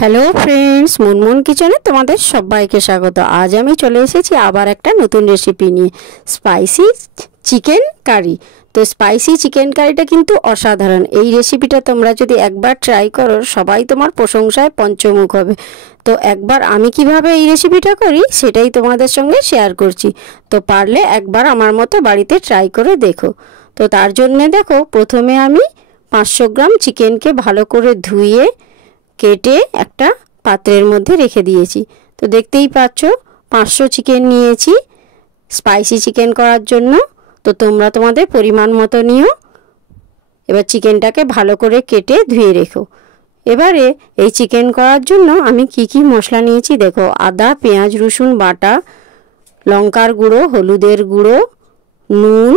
Hello friends, Munmun কিচেনে তোমাদের সবাইকে স্বাগত। আজ আমি চলে এসেছি আবার একটা নতুন রেসিপি নিয়ে, স্পাইসি চিকেন কারি। তো স্পাইসি চিকেন কারিটা কিন্তু অসাধারণ। এই রেসিপিটা তোমরা যদি একবার ট্রাই করো, সবাই তোমার প্রশংসায় পঞ্চমুখ হবে। তো একবার আমি কিভাবে এই রেসিপিটা করি সেটাই তোমাদের সঙ্গে শেয়ার করছি। তো পারলে একবার আমার মতো বাড়িতে ট্রাই করে দেখো। তো তার জন্যে দেখো, প্রথমে আমি 500 গ্রাম চিকেনকে ভালো করে ধুয়ে কেটে একটা পাত্রের মধ্যে রেখে দিয়েছি। তো দেখতেই পাচ্ছ 500 চিকেন নিয়েছি স্পাইসি চিকেন করার জন্য। তো তোমরা তোমাদের পরিমাণ মতো নিও। এবার চিকেনটাকে ভালো করে কেটে ধুয়ে রেখো। এবারে এই চিকেন করার জন্য আমি কি মশলা নিয়েছি দেখো। আদা, পেঁয়াজ, রসুন বাটা, লঙ্কার গুঁড়ো, হলুদের গুঁড়ো, নুন,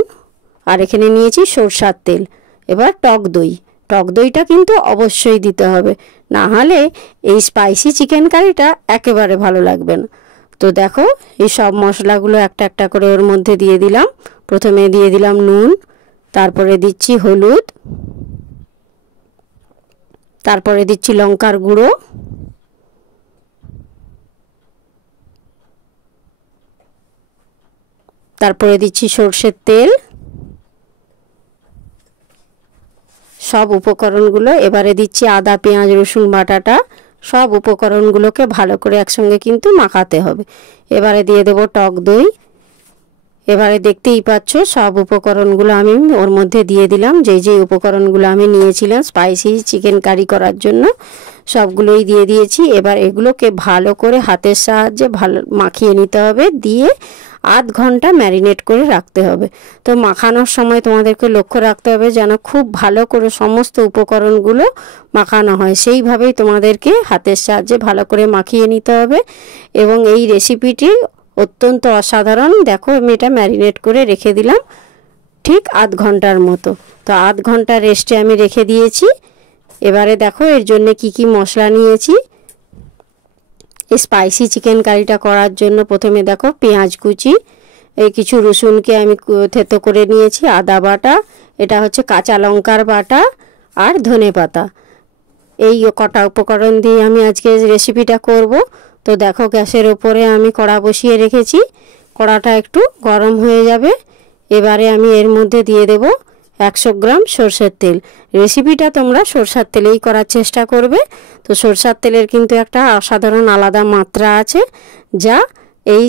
আর এখানে নিয়েছি সরষার তেল। এবার টক দইটা কিন্তু অবশ্যই দিতে হবে, না হলে এই স্পাইসি চিকেন কারিটা একেবারে ভালো লাগবে না। তো দেখো, এই সব মশলাগুলো একটা একটা করে ওর মধ্যে দিয়ে দিলাম। প্রথমে দিয়ে দিলাম নুন, তারপরে দিচ্ছি হলুদ, তারপরে দিচ্ছি লঙ্কার গুঁড়ো, তারপরে দিচ্ছি সরষের তেল। সব উপকরণগুলো এবারে দিচ্ছি আদা, পেঁয়াজ, রসুন বাটাটা। সব উপকরণগুলোকে ভালো করে একসঙ্গে কিন্তু মাখাতে হবে। এবারে দিয়ে দেব টক দই। এবারে দেখতেই পাচ্ছ সব উপকরণগুলো আমি ওর মধ্যে দিয়ে দিলাম। যেই উপকরণগুলো আমি নিয়েছিলাম স্পাইসি চিকেন কারি করার জন্য সবগুলোই দিয়ে দিয়েছি। এবার এগুলোকে ভালো করে হাতের সাহায্যে ভালো মাখিয়ে নিতে হবে, দিয়ে আধ ঘন্টা ম্যারিনেট করে রাখতে হবে। তো মাখানোর সময় তোমাদেরকে লক্ষ্য রাখতে হবে যেন খুব ভালো করে সমস্ত উপকরণগুলো মাখানো হয়, সেইভাবেই তোমাদেরকে হাতের সাহায্যে ভালো করে মাখিয়ে নিতে হবে। এবং এই রেসিপিটি অত্যন্ত অসাধারণ। দেখো, আমি এটা ম্যারিনেট করে রেখে দিলাম ঠিক আধ ঘন্টার মতো। তো আধ ঘন্টা রেস্টে আমি রেখে দিয়েছি। এবারে দেখো এর জন্য কি মশলা নিয়েছি। এই স্পাইসি চিকেন কারিটা করার জন্য প্রথমে দেখো পেঁয়াজ কুচি, এই কিছু রসুনকে আমি থেতো করে নিয়েছি, আদা বাটা, এটা হচ্ছে কাঁচা লঙ্কার বাটা, আর ধনে পাতা। এই কটা উপকরণ দিয়ে আমি আজকে রেসিপিটা করব। তো দেখো, গ্যাসের ওপরে আমি কড়া বসিয়ে রেখেছি। কড়াটা একটু গরম হয়ে যাবে। এবারে আমি এর মধ্যে দিয়ে দেব 100 গ্রাম সরষের তেল। রেসিপিটা তোমরা সরষের তেলেই করার চেষ্টা করবে। তো সরষের তেলের কিন্তু একটা অসাধারণ আলাদা মাত্রা আছে, যা এই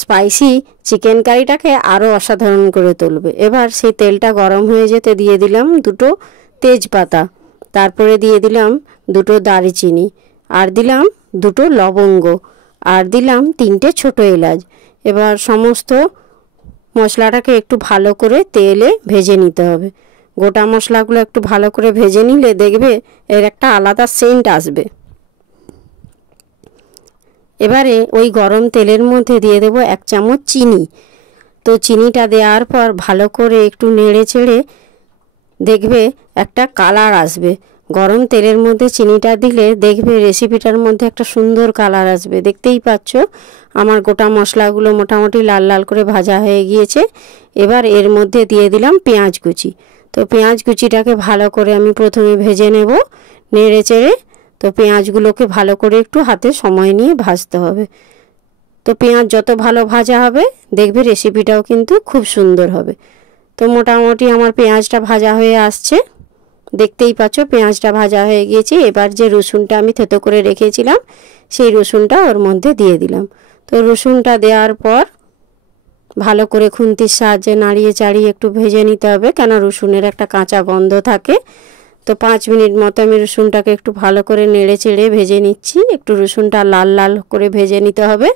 স্পাইসি চিকেন কারিটাকে আরও অসাধারণ করে তুলবে। এবার সেই তেলটা গরম হয়ে যেতে দিয়ে দিলাম 2টো তেজপাতা, তারপরে দিয়ে দিলাম 2টো দারচিনি, আর দিলাম 2টো লবঙ্গ, আর দিলাম 3টে ছোটো এলাচ। এবার সমস্ত মশলাটাকে একটু ভালো করে তেলে ভেজে নিতে হবে। গোটা মশলাগুলো একটু ভালো করে ভেজে নিলে দেখবে এর একটা আলাদা সেন্ট আসবে। এবারে ওই গরম তেলের মধ্যে দিয়ে দেব 1 চামচ চিনি। তো চিনিটা দেওয়ার পর ভালো করে একটু নেড়ে চেড়ে দেখবে একটা কালার আসবে। গরম তেলের মধ্যে চিনিটা দিলে দেখবে রেসিপিটার মধ্যে একটা সুন্দর কালার আসবে। দেখতেই পাচ্ছ আমার গোটা মশলাগুলো মোটামুটি লাল লাল করে ভাজা হয়ে গিয়েছে। এবার এর মধ্যে দিয়ে দিলাম পেঁয়াজ কুচি। তো পেঁয়াজ কুচিটাকে ভালো করে আমি প্রথমে ভেজে নেব নেড়ে চেড়ে। তো পেঁয়াজগুলোকে ভালো করে একটু হাতে সময় নিয়ে ভাজতে হবে। তো পেঁয়াজ যত ভালো ভাজা হবে দেখবে রেসিপিটাও কিন্তু খুব সুন্দর হবে। তো মোটামুটি আমার পেঁয়াজটা ভাজা হয়ে আসছে। দেখতেই পাচ্ছ পেঁয়াজটা ভাজা হয়ে গিয়েছে। এবার যে রসুনটা আমি থেতো করে রেখেছিলাম সেই রসুনটা ওর মধ্যে দিয়ে দিলাম। তো রসুনটা দেওয়ার পর ভালো করে খুন্তির সাহায্যে নাড়িয়ে চাড়িয়ে একটু ভেজে নিতে হবে, কেন রসুনের একটা কাঁচা গন্ধ থাকে। তো 5 মিনিট মতো আমি রসুনটাকে একটু ভালো করে নেড়ে চেড়ে ভেজে নিচ্ছি। একটু রসুনটা লাল লাল করে ভেজে নিতে হবে।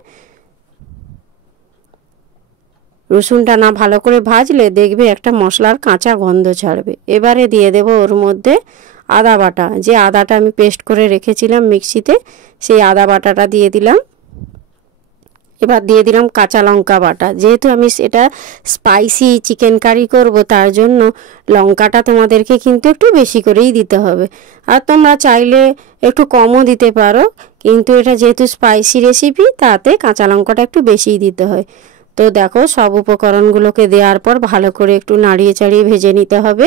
রসুনটা না ভালো করে ভাজলে দেখবে একটা মশলার কাঁচা গন্ধ ছাড়বে। এবারে দিয়ে দেব ওর মধ্যে আদা বাটা। যে আদাটা আমি পেস্ট করে রেখেছিলাম মিক্সিতে, সেই আদা বাটাটা দিয়ে দিলাম। এবার দিয়ে দিলাম কাঁচা লঙ্কা বাটা। যেহেতু আমি এটা স্পাইসি চিকেন কারি করব, তার জন্য লঙ্কাটা তোমাদেরকে কিন্তু একটু বেশি করেই দিতে হবে। আর তোমরা চাইলে একটু কমও দিতে পারো, কিন্তু এটা যেহেতু স্পাইসি রেসিপি তাতে কাঁচা লঙ্কাটা একটু বেশিই দিতে হয়। তো দেখো সব উপকরণগুলোকে দেওয়ার পর ভালো করে একটু নাড়িয়ে চাড়িয়ে ভেজে নিতে হবে।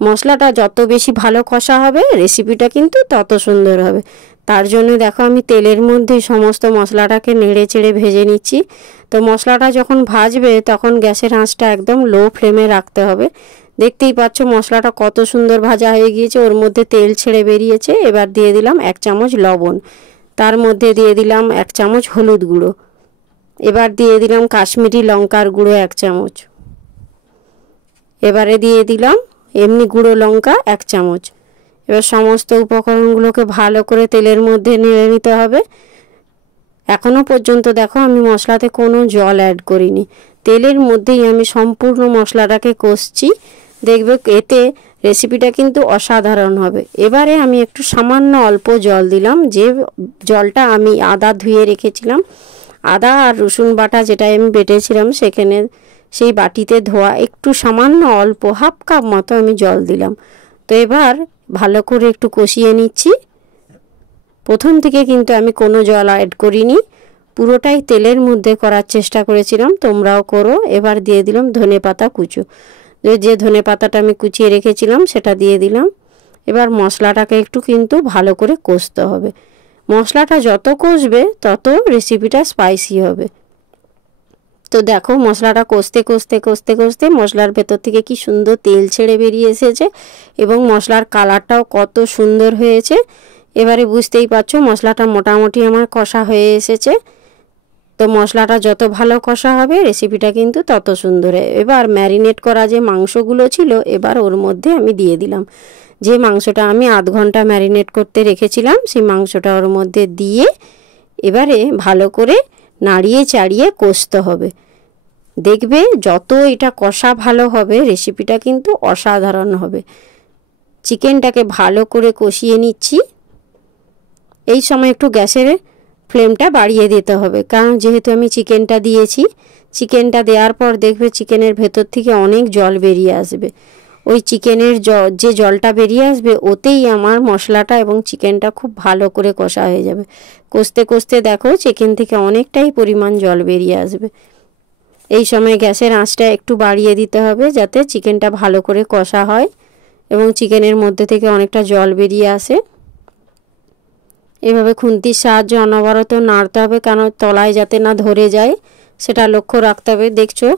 মশলাটা যত বেশি ভালো কষা হবে রেসিপিটা কিন্তু তত সুন্দর হবে। তার জন্য দেখো আমি তেলের মধ্যে সমস্ত মশলাটাকে নেড়ে চেড়ে ভেজে নিচ্ছি। তো মশলাটা যখন ভাজবে তখন গ্যাসের আঁচটা একদম লো ফ্লেমে রাখতে হবে। দেখতেই পাচ্ছ মশলাটা কত সুন্দর ভাজা হয়ে গিয়েছে, ওর মধ্যে তেল ছেড়ে বেরিয়েছে। এবার দিয়ে দিলাম 1 চামচ লবণ, তার মধ্যে দিয়ে দিলাম 1 চামচ হলুদ গুঁড়ো, এবার দিয়ে দিলাম কাশ্মীরি লঙ্কার গুঁড়ো 1 চামচ, এবারে দিয়ে দিলাম এমনি গুঁড়ো লঙ্কা 1 চামচ। এবার সমস্ত উপকরণগুলোকে ভালো করে তেলের মধ্যে নেড়ে নিতে হবে। এখনো পর্যন্ত দেখো আমি মশলাতে কোনো জল অ্যাড করিনি, তেলের মধ্যেই আমি সম্পূর্ণ মশলাটাকে কষছি। দেখবে এতে রেসিপিটা কিন্তু অসাধারণ হবে। এবারে আমি একটু সামান্য অল্প জল দিলাম, যে জলটা আমি আদা ধুয়ে রেখেছিলাম, আদা আর রসুন বাটা যেটা আমি বেটেছিলাম সেখানে সেই বাটিতে ধোয়া একটু সামান্য অল্প হাফ কাপ মতো আমি জল দিলাম। তো এবার ভালো করে একটু কষিয়ে নিচ্ছি। প্রথম থেকে কিন্তু আমি কোনো জল অ্যাড করিনি, পুরোটাই তেলের মধ্যে করার চেষ্টা করেছিলাম, তোমরাও করো। এবার দিয়ে দিলাম ধনেপাতা কুচো, যে ধনেপাতাটা আমি কুচিয়ে রেখেছিলাম সেটা দিয়ে দিলাম। এবার মশলাটাকে একটু কিন্তু ভালো করে কষতে হবে। মশলাটা যত কষবে তত রেসিপিটা স্পাইসি হবে। তো দেখো মশলাটা কষতে কষতে কষতে কষতে মশলার ভেতর থেকে কি সুন্দর তেল ছেড়ে বেরিয়ে এসেছে এবং মশলার কালারটাও কত সুন্দর হয়েছে। এবারে বুঝতেই পারছো মশলাটা মোটামুটি আমার কষা হয়ে এসেছে। তো মশলাটা যত ভালো কষা হবে রেসিপিটা কিন্তু তত সুন্দর হয়। এবার ম্যারিনেট করা যে মাংসগুলো ছিল এবার ওর মধ্যে আমি দিয়ে দিলাম। যে মাংসটা আমি আধ ঘন্টা ম্যারিনেট করতে রেখেছিলাম সেই মাংসটা ওর মধ্যে দিয়ে এবারে ভালো করে নাড়িয়ে চাড়িয়ে কষতে হবে। দেখবে যত এটা কষা ভালো হবে রেসিপিটা কিন্তু অসাধারণ হবে। চিকেনটাকে ভালো করে কষিয়ে নিচ্ছি। এই সময় একটু গ্যাসের ফ্লেমটা বাড়িয়ে দিতে হবে, কারণ যেহেতু আমি চিকেনটা দিয়েছি, চিকেনটা দেওয়ার পর দেখবে চিকেনের ভেতর থেকে অনেক জল বেরিয়ে আসবে। ওই চিকেনের যে জলটা বেরিয়ে আসবে ওতেই আমার মশলাটা এবং চিকেনটা খুব ভালো করে কষা হয়ে যাবে। কষতে কষতে দেখো চিকেন থেকে অনেকটাই পরিমাণ জল বেরিয়ে আসবে। এই সময় গ্যাসের আঁচটা একটু বাড়িয়ে দিতে হবে যাতে চিকেনটা ভালো করে কষা হয় এবং চিকেনের মধ্যে থেকে অনেকটা জল বেরিয়ে আসে। এভাবে খুন্তির সাহায্যে অনবরত নাড়তে হবে, কারণ তলায় যাতে না ধরে যায় সেটা লক্ষ্য রাখতে হবে। দেখছো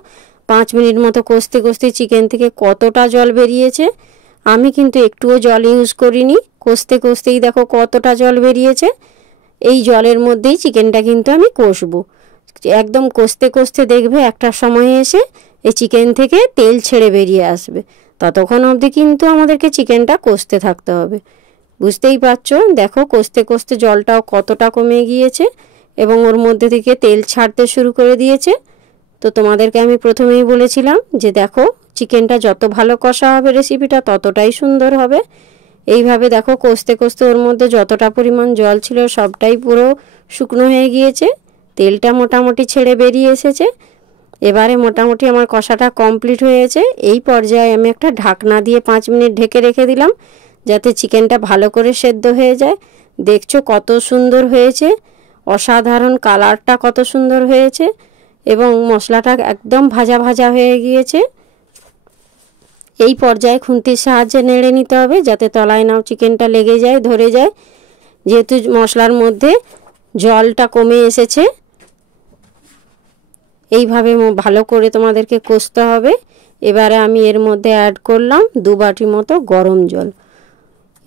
5 মিনিট মতো কষতে কষতে চিকেন থেকে কতটা জল বেরিয়েছে। আমি কিন্তু একটুও জল ইউজ করিনি, কষতে কষতেই দেখো কতটা জল বেরিয়েছে। এই জলের মধ্যেই চিকেনটা কিন্তু আমি কষবো। একদম কষতে কষতে দেখবে একটা সময় এসে এই চিকেন থেকে তেল ছেড়ে বেরিয়ে আসবে। ততক্ষণ অবধি কিন্তু আমাদেরকে চিকেনটা কষতে থাকতে হবে। বুঝতেই পারছো দেখো কষতে কষতে জলটাও কতটা কমে গিয়েছে এবং ওর মধ্যে থেকে তেল ছাড়তে শুরু করে দিয়েছে। তো তোমাদেরকে আমি প্রথমেই বলেছিলাম যে দেখো চিকেনটা যত ভালো কষা হবে রেসিপিটা ততটাই সুন্দর হবে। এইভাবে দেখো কষতে কষতে ওর মধ্যে যতটা পরিমাণ জল ছিল সবটাই পুরো শুকনো হয়ে গিয়েছে, তেলটা মোটামুটি ছেড়ে বেরিয়ে এসেছে। এবারে মোটামুটি আমার কষাটা কমপ্লিট হয়েছে। এই পর্যায়ে আমি একটা ঢাকনা দিয়ে 5 মিনিট ঢেকে রেখে দিলাম যাতে চিকেনটা ভালো করে সেদ্ধ হয়ে যায়। দেখছো কত সুন্দর হয়েছে, অসাধারণ কালারটা কত সুন্দর হয়েছে এবং মশলাটা একদম ভাজা ভাজা হয়ে গিয়েছে। এই পর্যায়ে খুন্তির সাহায্যে নেড়ে নিতে হবে যাতে তলায় নাও চিকেনটা লেগে যায়, ধরে যায়। যেহেতু মশলার মধ্যে জলটা কমে এসেছে, এইভাবে ভালো করে তোমাদেরকে কষতে হবে। এবারে আমি এর মধ্যে অ্যাড করলাম 2 বাটি মতো গরম জল।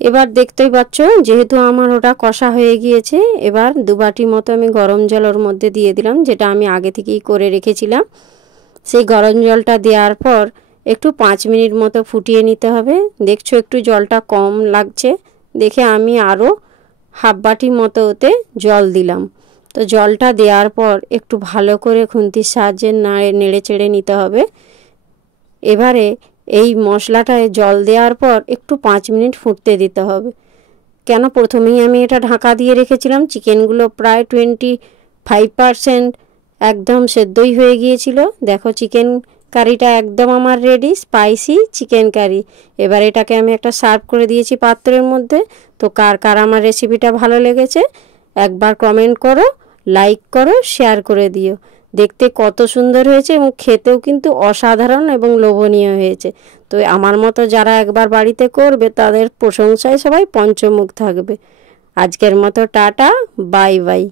এবার দেখতেই পাচ্ছ যেহেতু আমার ওটা কষা হয়ে গিয়েছে, এবার 2 বাটি মতো আমি গরম জল ওর মধ্যে দিয়ে দিলাম, যেটা আমি আগে থেকেই করে রেখেছিলাম। সেই গরম জলটা দেওয়ার পর একটু 5 মিনিট মতো ফুটিয়ে নিতে হবে। দেখছো একটু জলটা কম লাগছে দেখে আমি আরও হাফ বাটি মতো ওতে জল দিলাম। তো জলটা দেওয়ার পর একটু ভালো করে খুন্তির সাহায্যে নেড়ে চেড়ে নিতে হবে। এবারে এই মশলাটায় জল দেওয়ার পর একটু 5 মিনিট ফুটতে দিতে হবে। কেন প্রথমেই আমি এটা ঢাকা দিয়ে রেখেছিলাম, চিকেনগুলো প্রায় 25% একদম সেদ্ধই হয়ে গিয়েছিল। দেখো চিকেন কারিটা একদম আমার রেডি, স্পাইসি চিকেন কারি। এবার এটাকে আমি একটা সার্ভ করে দিয়েছি পাত্রের মধ্যে। তো কার কার আমার রেসিপিটা ভালো লেগেছে একবার কমেন্ট করো, লাইক করো, শেয়ার করে দিও। দেখতে কত সুন্দর হয়েছে এবং খেতেও কিন্তু অসাধারণ এবং লোভনীয় হয়েছে। তো আমার মতো যারা একবার বাড়িতে করবে তাদের প্রশংসায় সবাই পঞ্চমুখ থাকবে। আজকের মতো টাটা, বাই বাই।